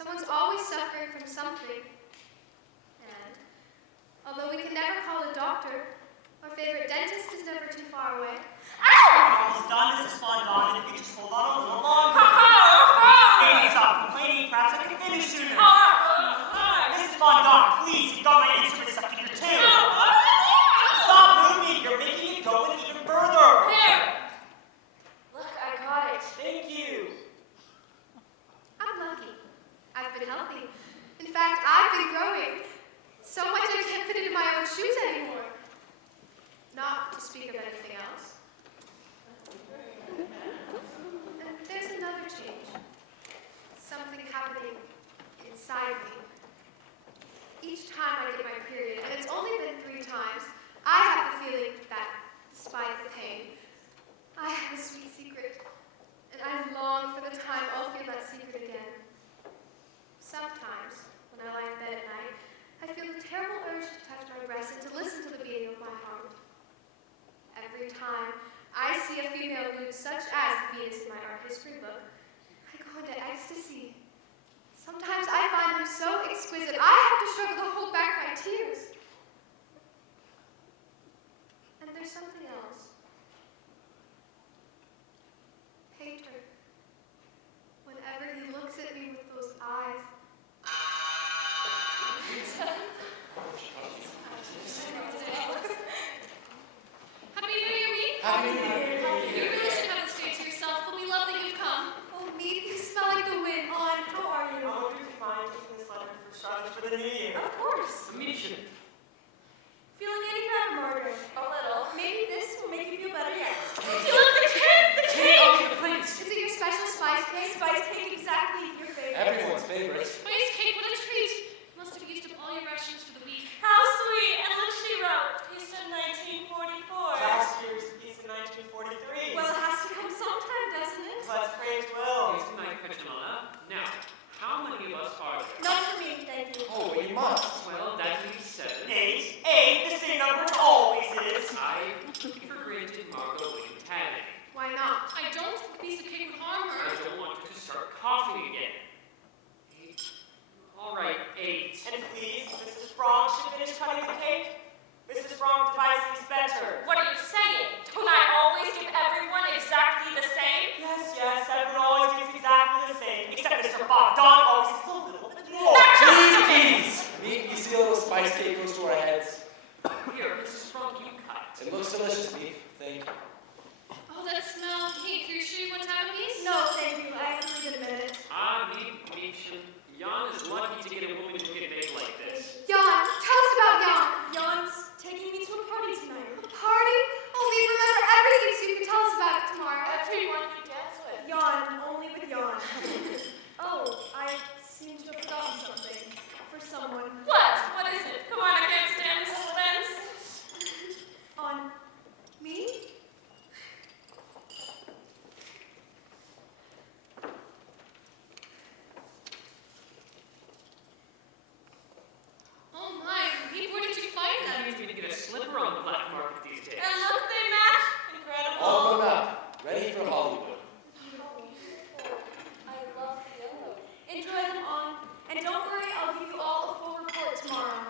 Someone's always suffering from something. And although we can never call a doctor, our favorite dentist is never too far away. Almost done, Mrs. Fondant. If you could just hold on a little longer. Maybe stop complaining. Perhaps I can finish sooner. Mrs. Fondant, please, you got my instrument stuck in your tube. Stop moving. You're making it go in even further. Here. Look, I got it. Thank you. I'm lucky. I've been healthy. In fact, I've been growing. So much I can't fit into my own shoes anymore. Not to speak of anything else. And there's another change. Something happening inside me. Each time I get my period, and it's only been 3 times, I have the feeling that, despite the pain, I have a sweet secret. And I long for the time I'll feel that secret again. Sometimes, when I lie in bed at night, I feel a terrible urge to touch my breast and to listen to the beating of my heart. Every time I see a female nude such as the Venus in my art history book, I go into ecstasy. Sometimes I find them so exquisite, I have to struggle to hold back my tears. And there's something else. Painter. Whenever he looks at me with those eyes, Happy New Year, Meep. Happy New Year. You really should have stayed to yourself, but we love that you've come. oh, Meep, you smell like the wind. How are you? I wonder if you mind taking this letter for Charlotte for the new year. Of course. Mission. Feeling any better, Margaret? A little. Maybe this will make you feel better yet. You look the cake! The cake! Okay, please. Is it your special spice cake? Spice cake, exactly your favorite. Everyone's favorite. Spice cake, what a treat! You must have used up all your rations for the week. How sweet. And look, she wrote, Peace in 1944. Last year's piece in 1943. Well, it has to come sometime, doesn't it? Let's pray it will. Here's my Pachamama. Now, how many of us are there? Not for me, thank you. Oh, we must. Well, that leaves 7. 8. 8, the same number it always is. I took for granted Margot wouldn't have any. Why not? I don't think a piece of cake would harm I her. don't want her to start coughing again. 8. All right, 8. And please, Mrs. Frong should finish cutting the cake. Mrs. Frong devises better. What are you saying? Don't I always give everyone exactly the same? Yes, yes, everyone always gets exactly the same. Except Mr. Bob. Don always gets a little bit more. Please. Meat, you see a little spice cake goes to our heads. Here, Mrs. Frog, you cut. It looks delicious, Meat. Thank you. Oh, that smell. Cake, are you sure you want to have a piece? No, thank you. I have to leave in a minute. Nation. Jan is lucky to get a woman who can make like this. Jan, tell us about Jan. Jan's taking me to a party tonight. A party? Oh, we remember everything so you can tell us about it tomorrow. Everyone you dance with. Jan, only with Jan. Oh, I seem to have forgotten something. For someone. What? What is it? Come on, I can't stand the suspense. On Me? Oh my, Meep, where did you find You that? can't even get a slipper on the black market these days. And look, they match. Incredible. All grown up. Ready for Hollywood. I love the yellow. Enjoy them on. And don't worry, I'll give you all a full report tomorrow.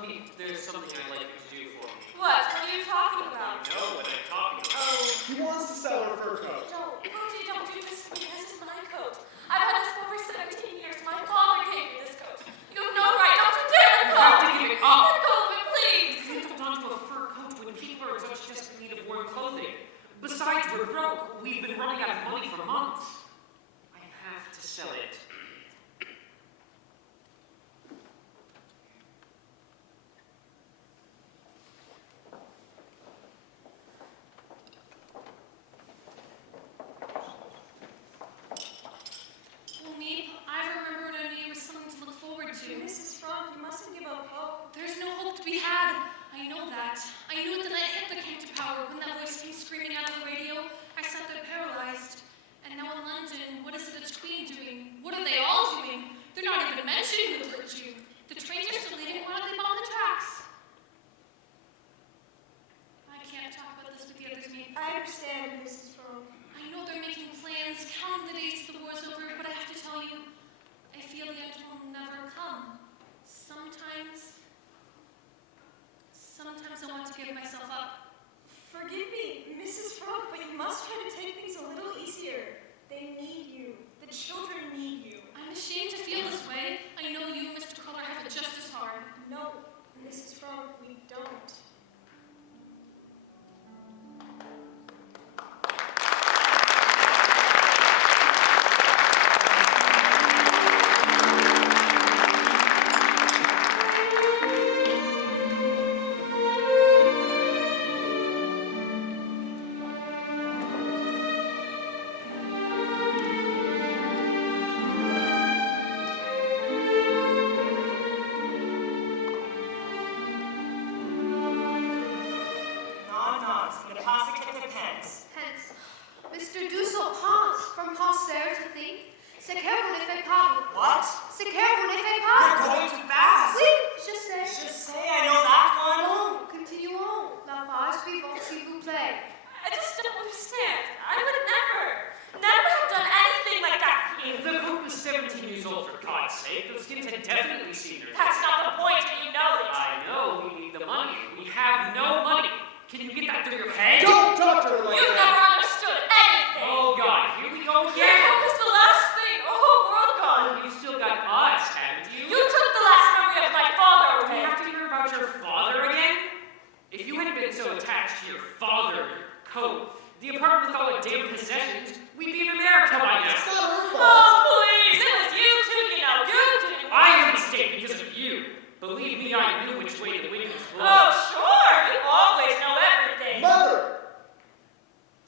Meep, there's something I'd like you to do for me. What? What are you talking about? You know what I'm talking about. Oh, He wants to sell her fur coat. no. Booty, don't do this to me. This is my coat. I've had this coat for 17 years. My father gave me this coat. You have no right. Don't you dare let You go. have to give it up. Let go of it, please. You can't hold on to a fur coat when people are in such desperate need of warm clothing. Besides, we're broke. We've been running out of money for months. I have to sell it. Well, Meep, I remembered I knew it was something to look forward to. Mrs. Frog, you mustn't give up hope. There's no hope to be had. I know that. I knew it the night Hitler came to power. When that voice came screaming out of the radio, I sat there paralyzed. And now in London, what is the Dutch Queen doing? What are they all doing? They're not even mentioning the virtue. The trains are still leaving. Why don't they bomb the tracks? I can't talk about this with the others, Meep. I understand, Mrs. Frog. I know they're making plans, counting the days till the war's over, but I have to tell you, I I feel the end will never come. Sometimes I want to give myself up. Forgive me, Mrs. Frog, but you must try to take things a little easier. They need you. The children need you. I'm ashamed to feel this way. I know you and Mr. Kohler have it just as hard. No, Mrs. Frog, we don't. Hence, Mr. Dussel pense from penser to think. C'est que vous ne faites pas. What? C'est que vous ne faites You're pas. going too fast. Oui, je sais. Just say I know that one. Bon, continuons. La page suivante, s'il vous plaît. I just don't understand. I would never have done anything like that. The cook was 17 years old, for God's sake. Those kids had definitely seen her. That's not the point, and you know it. I know, we need the money. We have no money. Can you get that through your head? Don't talk to her like You've that! never understood anything. Oh, God, here we go Your again. hope is the last thing. Oh, world gone. You still got us, haven't you? You took the last memory of my father Do we away. have to hear about your father again? If you hadn't been so attached to your father, your coat, the apartment with all the damn possessions, we'd be in America by It's now. not her Oh, fault! please. It was you too, you know. You didn't. I am a mistake because of you. Believe me, I knew which way the wind was blowing. Oh, sure. You always know everything. Mother!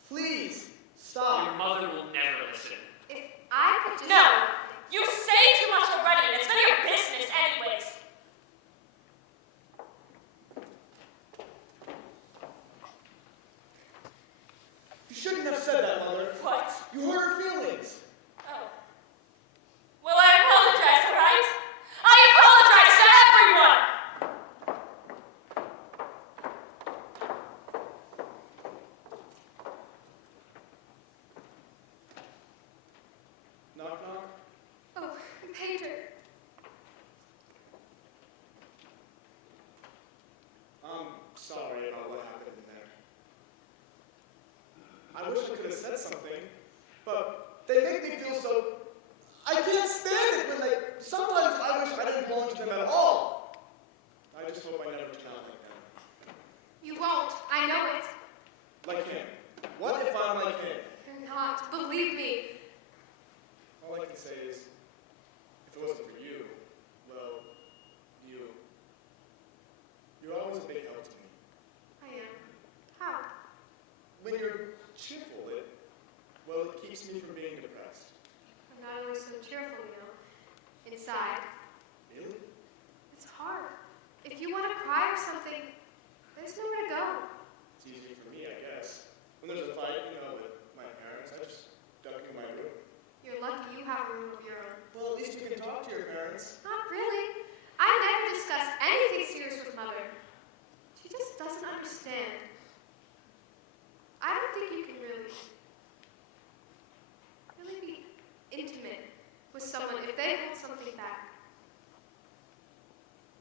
Please, Your stop. mother will never listen. If I could just... No. You say too much already, and it's none of your business anyways. You shouldn't have said that, Mother. What? You hurt her feelings. Oh. Well, I apologize, all right? I apologize to everyone! Knock, knock. Oh, Painter. I'm sorry about what happened in there. I wish I could have said something, but they make me feel so... I can't stand it when they... Sometimes I wish I didn't belong to them at all. I just hope I never turn out like them. You won't. I know it. Like him. What if I'm like him? You're not. Believe me. All I can say is, if it wasn't for you, well, you're always a big help to me. I am. How? When you're cheerful, it keeps me from being depressed. I'm not always so cheerful, you know. Inside. Really? It's hard. If you want to cry or something, there's nowhere to go. It's easy for me, I guess. When there's a fight, with my parents, I just duck in my room. You're lucky you have a room of your own. Well, at least you can talk to your parents. Not really. I never discuss anything serious with Mother. She just doesn't understand. I don't think you can really be intimate with someone if they hold something back.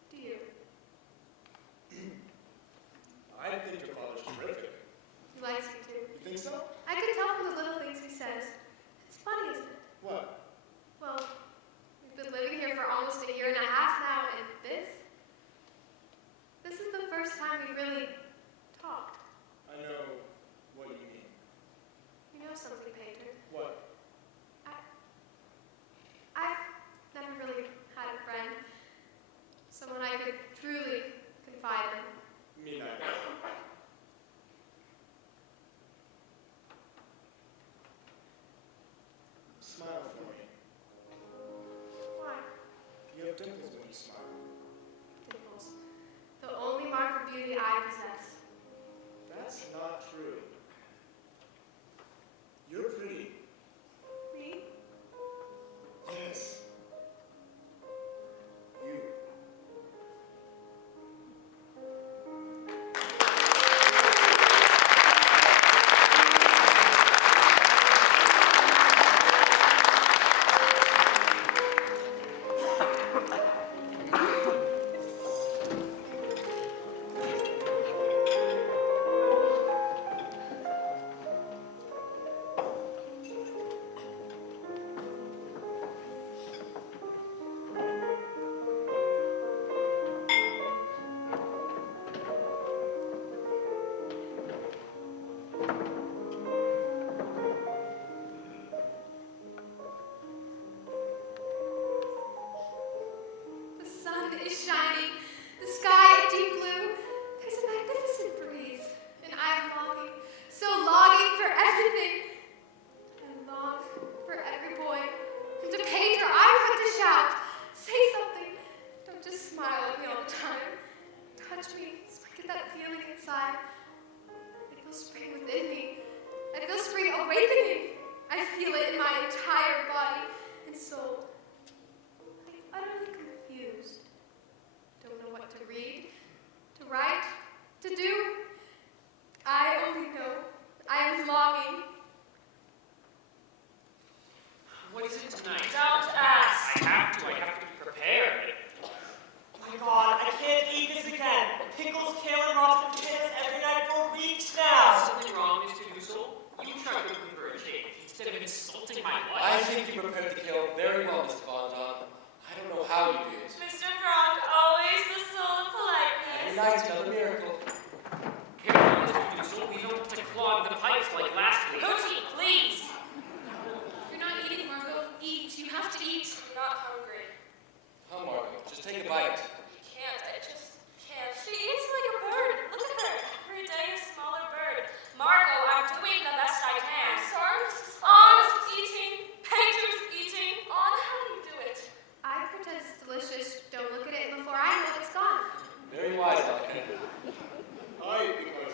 Do you? I think your father's terrific. He likes you too. You think so? I can tell from the little things he says. It's funny, isn't it? What? Well, we've been living here for almost a year and a half now, and this is the first time we really talked. I know what you mean. You know something, Painter? What? I've never really had a friend. Someone I could truly confide in. Me neither. Smile for me. Why? You have dimples when you smile. Dimples. The only mark of beauty I possess. That's not true. You're pretty. Me? Yes. You. awakening. I feel it in my entire body and soul. I'm utterly confused. Don't know what to read, to write, to do. I only know I am longing. What is it tonight? Don't ask. I have to be prepared. Oh my God, I can't eat this again. Pickles, kale, and rotten potatoes every night for weeks now. Something wrong, Mr. Dussel? You tried looking for a cake instead of insulting my I wife. think you prepared the kale very well, Mr. Von Don. I don't know how you did. Mr. Frank, always the soul of Every politeness. night's another miracle. Careful, Mr. Dussel. We don't want to clog the pipes like last week. Hootie, please. You're not eating, Margot. Eat. You have to eat. I'm not hungry. Come, Margot, just take a bite. I just can't. She eats like a bird. Look at her. Every day a smaller bird. Margot, I'm doing the best I can. I'm sorry, Mrs. Honest eating. Painter's eating. On how do you do it? I pretend it's delicious. Don't look at it before I know it's gone. Very wise, Alec. I eat because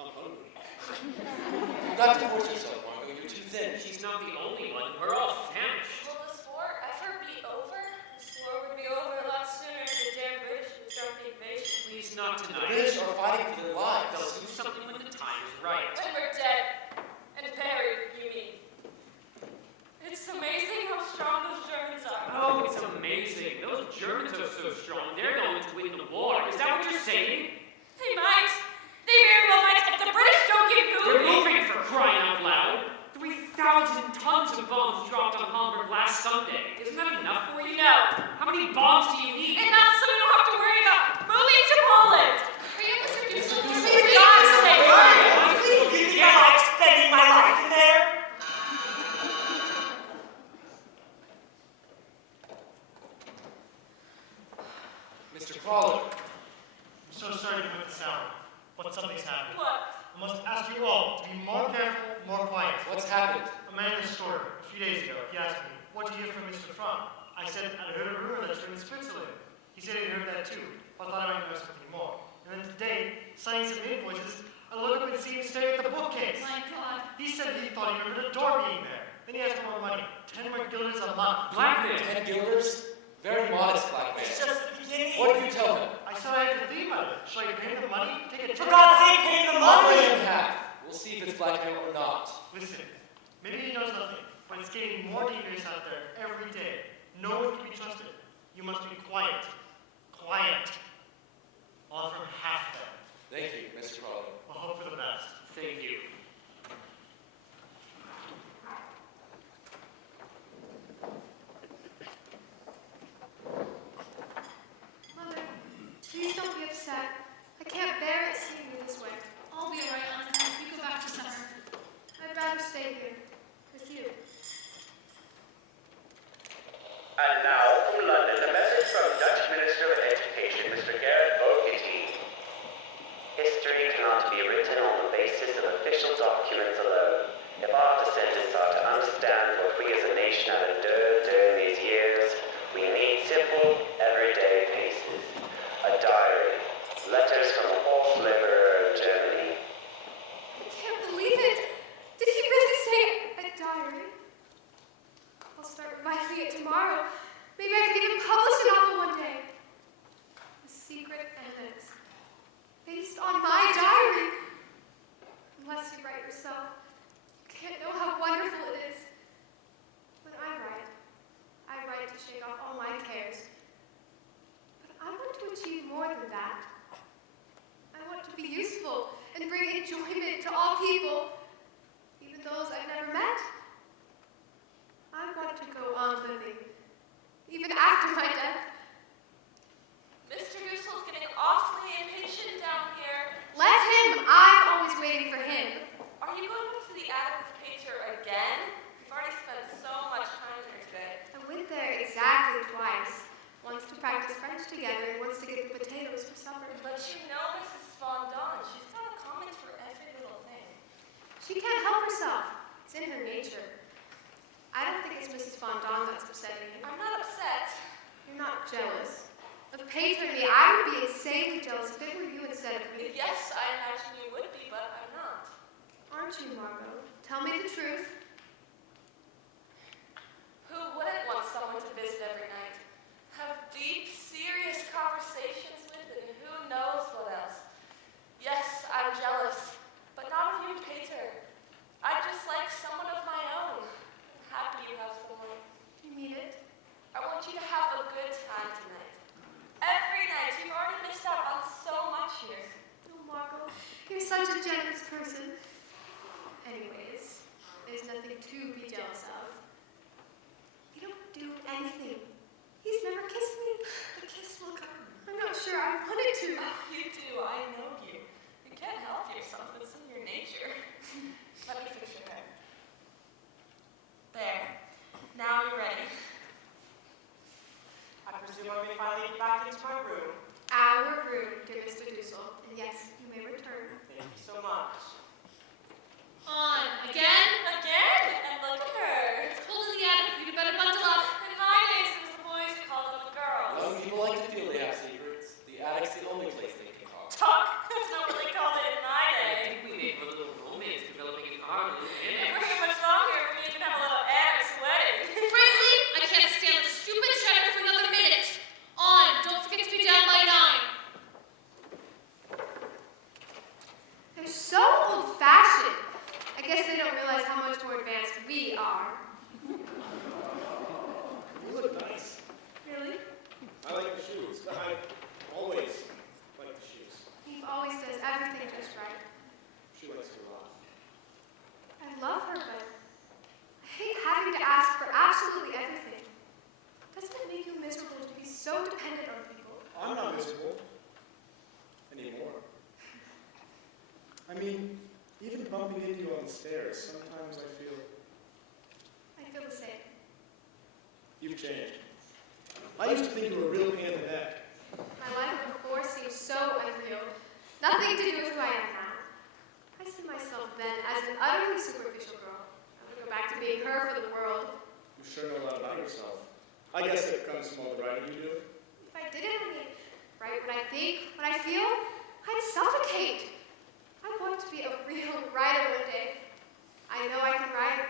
I'm hungry. You've got to force yourself, Margot. You're too thin. She's not the only one. We're all famished. Will this war ever be over? This war would be over a lot sooner if the damn British would start the invasion. Please, not The tonight. British are fighting for their lives. They'll do something when the time is right. When we're dead and buried, you mean? It's amazing how strong those Germans are. Oh, it's amazing. Those Germans are so strong. They're going to win the war. Is that what you're saying? They might. They very well might if the British don't get They're moving. moving, for crying out loud. 3,000 tons of bombs dropped on Hamburg last Sunday. Isn't that enough for you? No. How many bombs do you need? Enough so we don't have to worry about moving to Poland. Hurry up, Mr. Dussel. For God's sake. You think I like spending my life in there? Mr. Crawler, I'm so sorry to make it sound, but something's happened. What? I must ask you all to be more careful, more quiet. what's happened? A man in the store a few days ago, he asked me, what do you hear from Mr. Frank? I said, I'd heard a rumor that you're in Switzerland. He said he'd heard that too, but thought I might know something more. And then today, signing some invoices, I look up and see him staring at the bookcase. My God. He said he thought he remembered a door being there. Then he asked for more money, 10 more guilders a month. Blackmail. 10 guilders? Very modest blackmail. It's just the beginning. What did you tell him? I said I had to think about it. Should I pay him the money? Take a For God's sake, pay him the Offer money. him half. We'll see if it's blackmail or not. Listen, maybe he knows nothing, but it's getting more dangerous out there every day. No one can be trusted. You must be quiet. Quiet. I'll offer him half then. Thank you, Mr. Crawler. I'll hope for the best. Thank you. Mother, please don't be upset. I can't bear it seeing you this way. I'll be alright, Anna. You go back to supper. I'd rather stay here with you. And now from London, a message from Dutch Minister of Education, Mr. Gerrit Boeketien. History cannot be written on the basis of official documents alone. If our descendants are to understand what we as a nation have endured during these years, we need simple, everyday pieces. A diary, letters from a horse laborer in Germany. I can't believe it. Did he really say a diary? I'll start revising it tomorrow. Maybe I could even publish a novel one day. A secret annex. Based on my diary. Unless you write yourself. You can't know how wonderful it is. When I write to shake off all my cares. But I want to achieve more than that. I want to be useful and bring enjoyment to all people, even those I've never met. I want to go on living, even after my death. Mr. Dussel's getting awfully impatient down here. Let him. I'm always waiting for him. Are you going to the attic with Painter again? We've already spent so much time there today. I went there exactly twice. Once to practice French together, and once to get the potatoes for supper. But you know Mrs. Von Don, she's got a comment for every little thing. She can't help herself. It's in her nature. I don't think it's Mrs. Von Don that's upsetting him. I'm not upset. You're not jealous. Of Painter and me, I would be insanely jealous if it were you instead of me. Yes, I imagine you would be, but I'm not. Aren't you, Margot? Tell me the truth. nothing to be jealous of. We don't do anything. He's never kissed me. The kiss will come. I'm not sure I wanted to. You do, I know you. You can't help yourself, it's in your nature. Let me fix your hair. There. Now you're ready. I presume I may finally get back into my room. Our room, dear Mr. Dussel. And yes, you may return. Thank you so much. On again? Again? And look at her. It's cold in the attic. You'd better bundle up. In my days, it was the boys who called them the girls. Young people like to feel they have secrets. The attic's the only place they can talk. Talk? That's not what they called it in my I day. think we may have a little romance developing in our little If annex. we're here much longer, we may even have a little annex wedding. Frankly, I can't stand this stupid cheddar for another minute. On. Don't forget to be down by 9. They're so old-fashioned. I guess they don't realize how much more advanced we are. You look nice. Really? I like the shoes. I've always liked the shoes. Eve always does everything just right. She likes you a lot. I love her, but I hate having to ask for absolutely everything. Doesn't it make you miserable to be so dependent on people? I'm not miserable. Anymore. I mean, even bumping into you on the stairs, sometimes I feel the same. you've changed. I used to think you were a real pain in the neck. My life before seemed so unreal. Nothing to do with who I am now. I see myself then as an utterly superficial girl. I would go back to being her for the world. You sure know a lot about yourself. I guess it comes from all the writing you do. If I didn't only write what I think, what I feel, I'd suffocate. I want to be a real writer one day. I know I can write.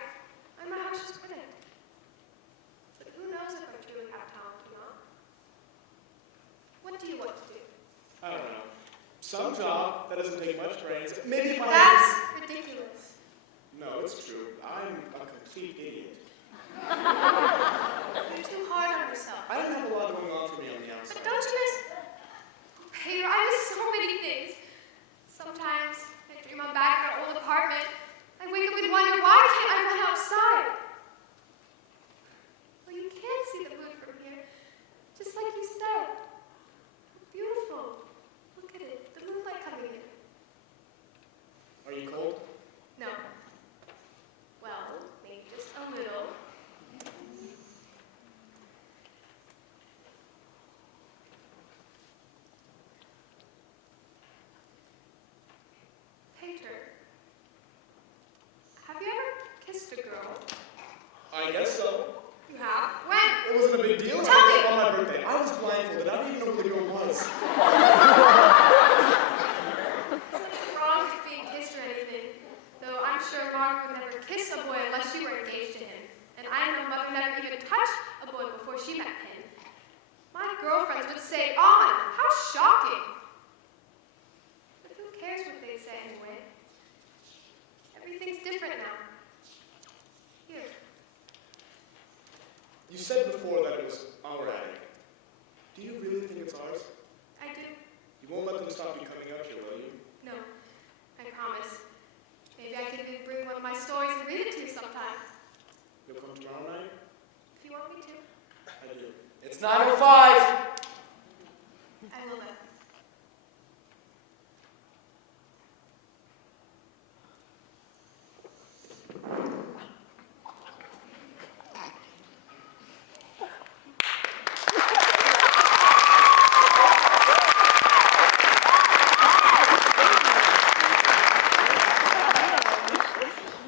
I'm a harshest critic. But who knows if I truly have talent or not? What do you want to do? I don't know. Some job that doesn't take much brains. Maybe if I That's ridiculous. No, it's true. I'm a complete idiot. You're too hard on yourself. I don't have a lot going on for me on the outside. But don't you miss... Peter, I miss so many things. Sometimes I dream I'm back in our old apartment. I wake up and wonder, why can't I run outside? Well, you can see the moon from here, just like you said. Beautiful. Look at it, the moonlight coming in. Are you cold? No. Well, maybe just a little. Painter, have you ever kissed a girl? I guess so. You have? When? It wasn't a big deal. Tell me! On my birthday. I was blindfolded. I didn't even know who the girl was. Nothing wrong with being kissed or anything, though I'm sure Mark would never kiss a boy unless she were engaged to him. And I know Mother never even touched a boy before she met him. My girlfriends would say, "On! How shocking!" But who cares what they say anyway? Everything's different now. Here. You said before that it was our attic. Do you really think it's ours? I do. You won't let them stop you coming out here, will you? No. I promise. Maybe I can even bring one of my stories and read it to you sometime. You'll come tomorrow night? If you want me to. I do. It's 9:05. I will then.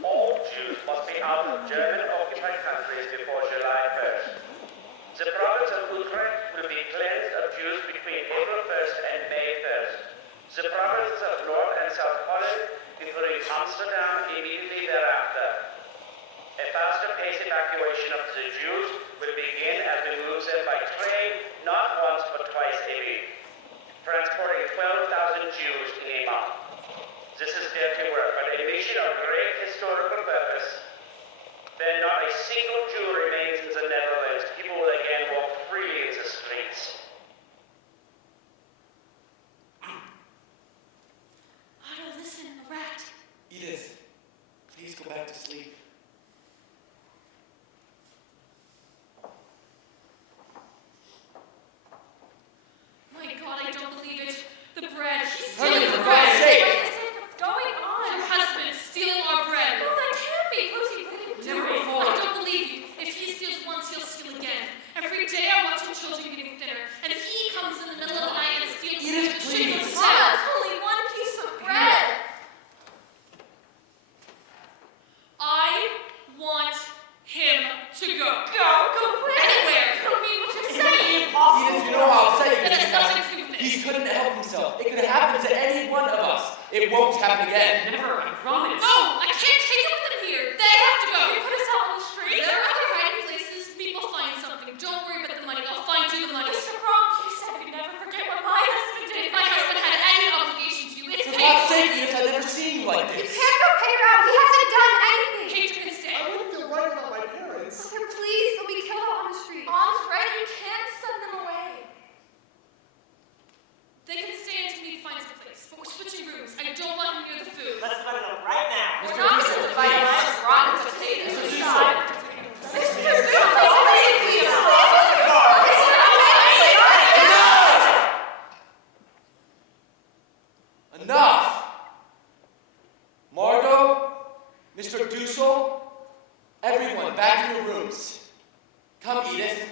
All Jews must be out of German-occupied countries before July 1st. The province of Utrecht will be cleansed of Jews between April 1st and May 1st. The provinces of North and South Holland, including Amsterdam, immediately thereafter. A faster-paced evacuation of the Jews will begin as we move them by train, not once but twice a week, transporting 12,000 Jews in a month. This is dirty work, but a mission of great historical purpose. Then not a single Jew remains in the Netherlands. People will again walk freely in the streets. Otto, listen, a rat. Edith, please go back to sleep. couldn't help himself. It could happen to any one of us. It won't happen again. Never, I promise. No, I can't take it with them here. They have to go. You put us out on the street? There are other hiding places. People find something. Don't worry about the money. I'll find you the money. Mr. Frog, you said you'd never forget what my husband did. If my husband had any obligation to you, it's For paid God's for. sake, Edith, I've never seen you like You this. can't go pay her out. He hasn't done anything. Paige can stay. I wouldn't feel right without my parents. Mother, please, they'll be killed out on the street. Mom's right, you can't send them away. They can stay until we find some place, but we're switching rooms. I don't want them near the food. Let's let it up right now. We're not going to divide our lives rotten potatoes. Mr. Decide. Dussel. Enough! Margot, Mr. Dussel, everyone back in your rooms. Come, Edith.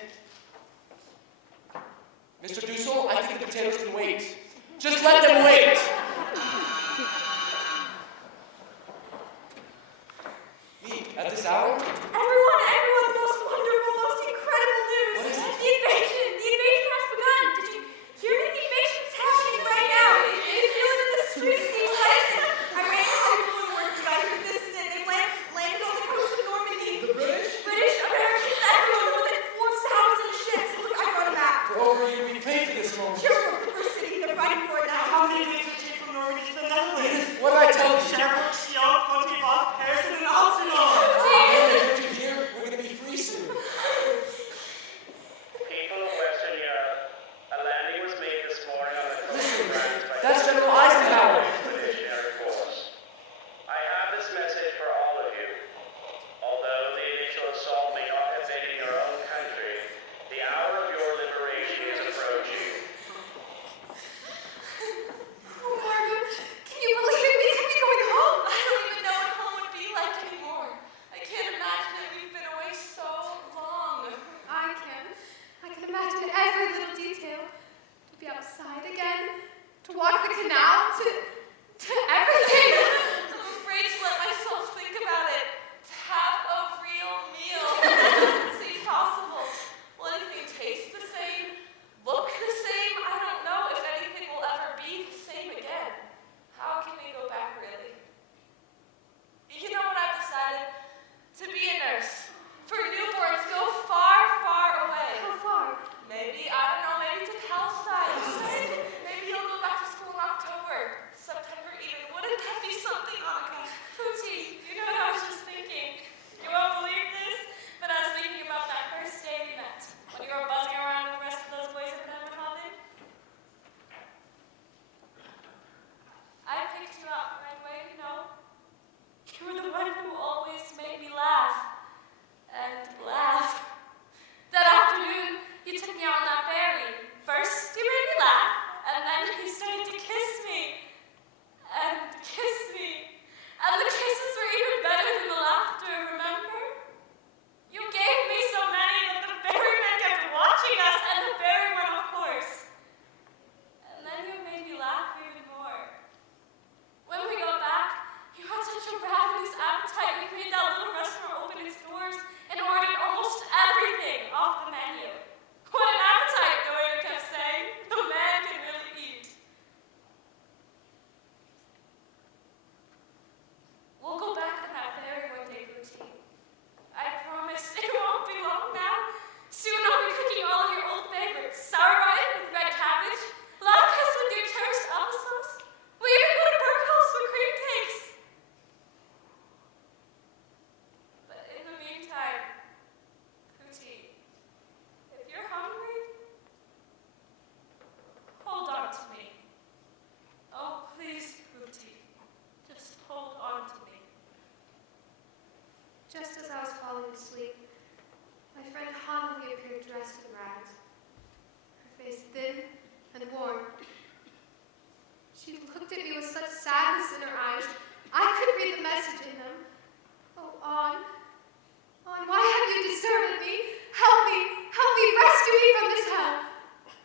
Mr. Dussel, I think the potatoes can wait. Just let them wait! Me, at this hour? Everyone, the most wonderful, most incredible news. What is it? The invasion has begun. Did you hear me? The invasion is happening right now. You can feel it in the streets, the excitement. I ran to everyone word you guys. This is it. They've landed on the coast of Normandy. The British? British, Americans, everyone, more than 4,000 ships. Look, I brought a map. For over a year, we paid for this moment. Sure, the first city. They're fighting for it now. How many days would it take from Normandy to the Netherlands? What did I tell you? Cherbourg, Sion, Courtevaux, Paris, and Arsenal. Don't you hear? We're gonna be free soon. People of Western Europe, a landing was made this morning on the coastal grounds by That's General Eisenhower. Expeditionary Force. I have this message for all of you. Although the initial assault may not have been in your own country, the hour of your liberation is approaching. Oh, Margaret, can you believe it? We could be going home. I don't even know what home would be like anymore. I can't imagine it. We've been away so long. I can imagine every little detail. To be outside again, to walk the canal, to everything. I'm afraid to let myself think about it. To have a real meal. It doesn't seem possible. Will anything taste the same? Look the same? I don't know if anything will ever be the same again. How can we go back, really? You know what I've decided? To be a nurse. For newborns, go far, far away. How far? Maybe, I don't know, maybe to Palestine. Maybe you'll go back to school in October, September even. Wouldn't that be something, Monica? Pootie, you know what I was just thinking? You won't believe this, but I was thinking about that first day we met, when you were buzzing around with the rest of those boys at Penn. I picked you up right away, you know. You were the one who always made me laugh. And laugh. That afternoon, you took me out on that ferry. First, you made me laugh, and then you started to kiss me. And kiss me. And the kisses were even better than the laughter, remember? You gave me so many that the ferryman kept watching us, and the ferryman, of course. And then you made me laugh even more. When we got back, you had such a ravenous appetite. We made that little restaurant open its doors and ordered almost everything off the menu. What an appetite, the waiter kept saying. The man can really eat. We'll go back on that ferry one day, Bootie. I promise it won't be long now. Soon I'll be cooking all of your old favorites. Sour rice with red cabbage, latkes with your cherished applesauce. We even go to Burkhouse for cream cakes. But in the meantime, Pootie, if you're hungry, hold on to me. Oh, please, Pootie, just hold on to me. Just as I was falling asleep, my friend Hanley appeared dressed in rags, her face thin and worn. She looked at me with such sadness in her eyes, I could read the message in them. Oh, On, why have you deserted me? Help me, rescue me from this hell.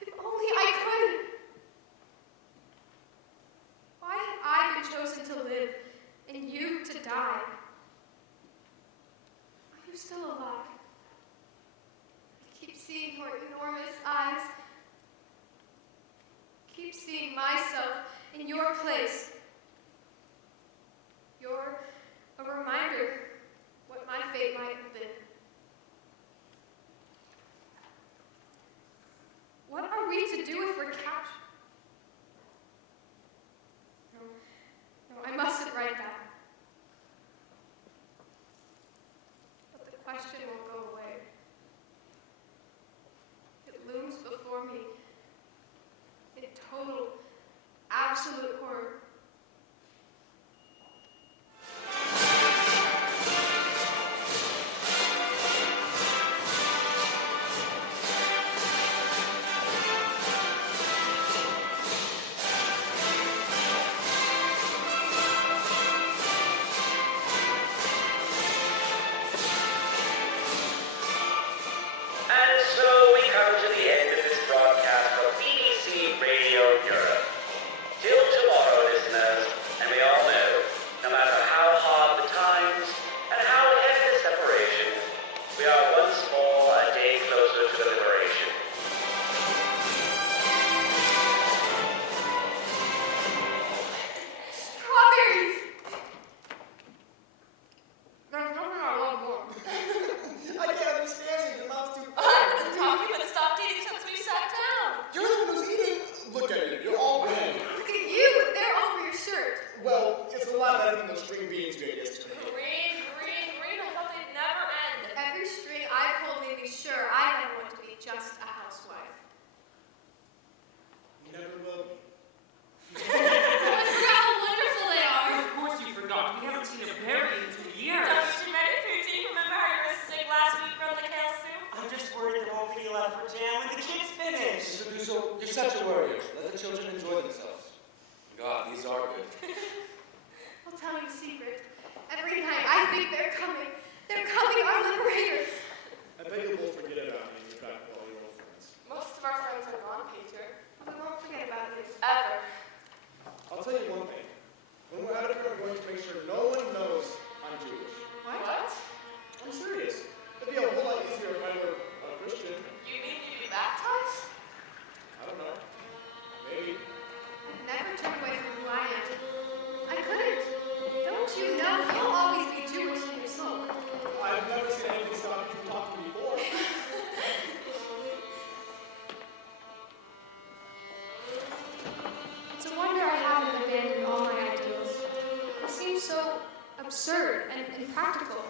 If only I could. Why have I been chosen to live and you to die? Are you still alive? I keep seeing your enormous eyes. Keep seeing seeing myself in your place. You're a reminder what my fate might have been. What are we to do if we're captured? No, I mustn't write that. But the question won't go away. It looms before me in total, absolute horror. And so we come to the end of this broadcast from BBC Radio Europe. Till tomorrow, listeners, and we all know, no matter how hard the times and how heavy the separation, we are once more a day closer to the liberation. Strawberries! There's nothing I love more. I can't understand you. Your mouth's too I've been talking but stopped eating since we sat down. You're the one who's eating. Look at you. You're all red. Look at you! They're over your shirt. Well, it's a lot better than the string beans we had yesterday. Green, green, green. I thought they'd never end. Every string I pulled made me sure I never want to be just a housewife. You never will be. I forgot how wonderful they are. Of course you forgot. We haven't seen a berry in 2 years. Don't be too many, Pootie. Remember how you were sick last week from the kale soup? I'm just worried there won't be left for jam when the kids finish. Mr. Dusso, you're such a worrier. Let the children enjoy themselves. God, these are good. I'll tell you a secret. Every night I think they're coming. They're coming, our liberators. I bet you won't forget about me and you're back with all your old friends. Most of our friends are gone, Peter. We won't forget about you. Ever. I'll tell you one thing. When we're out of here, I'm going to make sure no one knows I'm Jewish. What? I'm serious. It'd be a whole lot easier if I were a Christian. You mean you'd be baptized? I don't know. Maybe. I'd never turn away from who I am. I couldn't. Don't you know you'll always be Jewish in your soul? I've never seen anything stop you from talking to me before. It's a wonder I haven't abandoned all my ideals. They seem so absurd and impractical.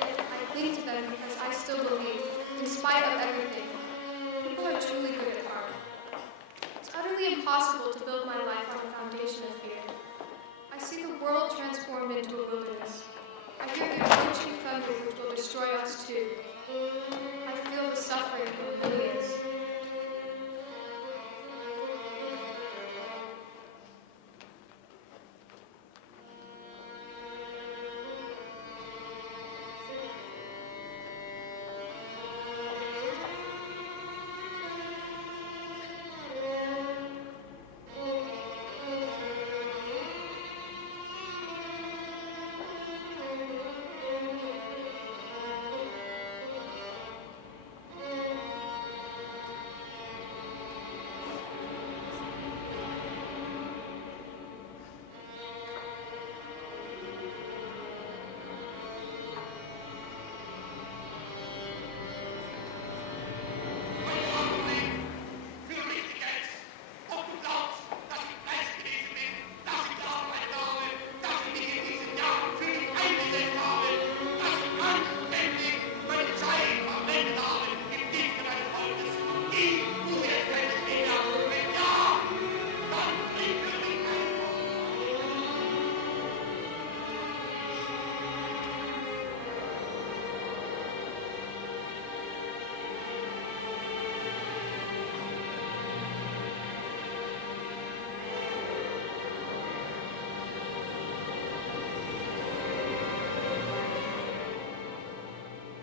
Yet I cling to them because I still believe, in spite of everything, people are truly good at heart. It's utterly impossible to build my life on a foundation of fear. I see the world transformed into a wilderness. I hear the approaching thunder which will destroy us too. I feel the suffering of millions.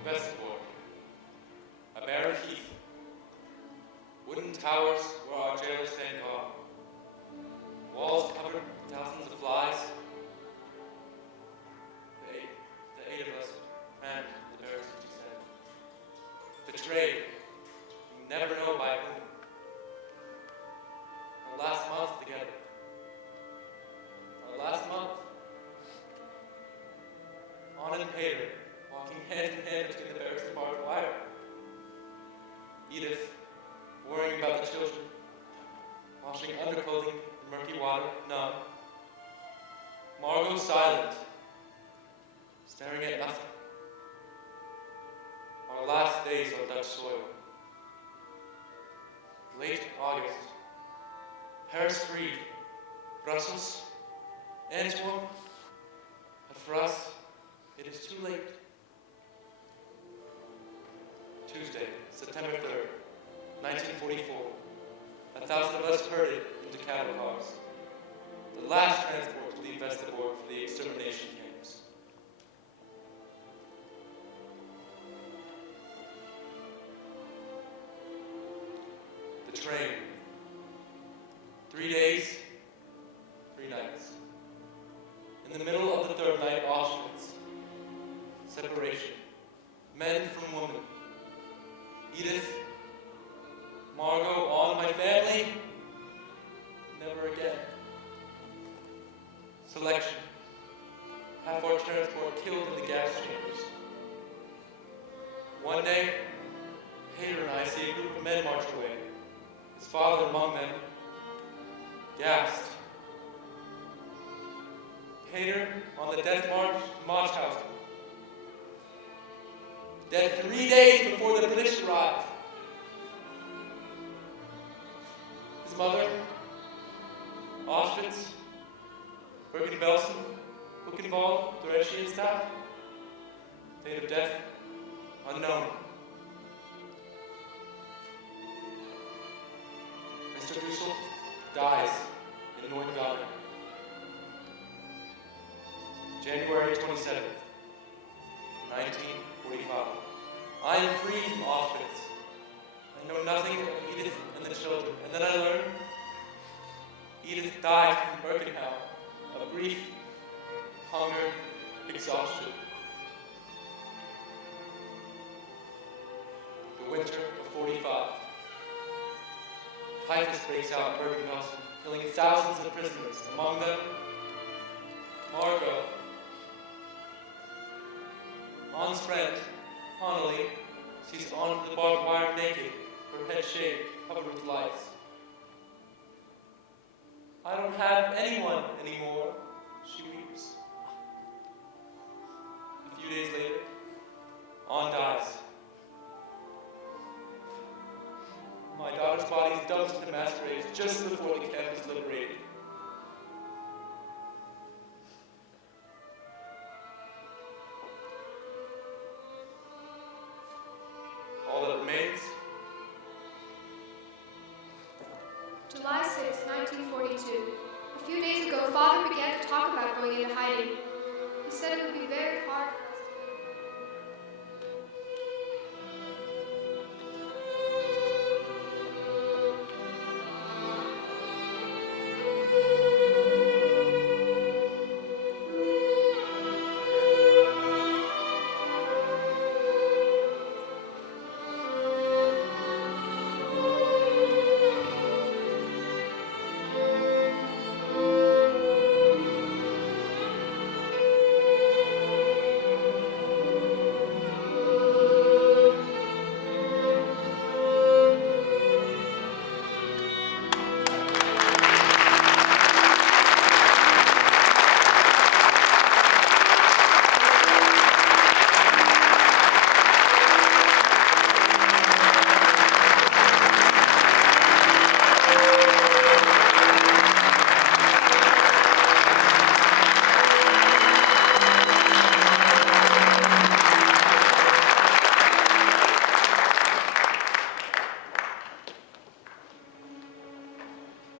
Vesterborg. A barren heath. Wooden towers where our jailers stand guard. Walls covered with thousands of flies. The eight of us ran the barracks, as you said. Betrayed. You never know by whom. The last Edith, worrying about the children, washing underclothing in murky water, numb. Margot silent, staring at nothing. Our last days on Dutch soil. Late August. Paris freed. Brussels. Antwerp. But for us, it is too late. Tuesday, September 3rd, 1944. 1,000 of us herded into cattle cars. The last transport to leave Westerbork for the extermination camps. The train. 3 days, 3 nights. In the middle of the third night, Auschwitz. Separation. Men from women. Edith, Margot, on my family. Never again. Selection. Half our transport killed in the gas chambers. One day, Hader and I see a group of men march away. His father among them, gasped. Hader on the death march to Mauthausen. Dead 3 days before the British arrived. His mother, Auschwitz, Bergen-Belsen, Buchenwald, Theresienstadt. Date of death, unknown. Mr. Dussel dies in Neuengamme. January 27th, 1945. I am free from Auschwitz. I know nothing of Edith and the children. And then I learn Edith died in Birkenau of grief, hunger, exhaustion. The winter of 45. Typhus breaks out in Bergen-Belsen, killing thousands of prisoners, among them Margot. On's friend, Connolly, sees On from the barbed wire naked, her head shaved, covered with lice. I don't have anyone anymore, she weeps. A few days later, On dies. My daughter's body is dumped into mass graves just before the camp is liberated. All that remains. July 6, 1942. A few days ago, Father began to talk about going into hiding. He said it would be very hard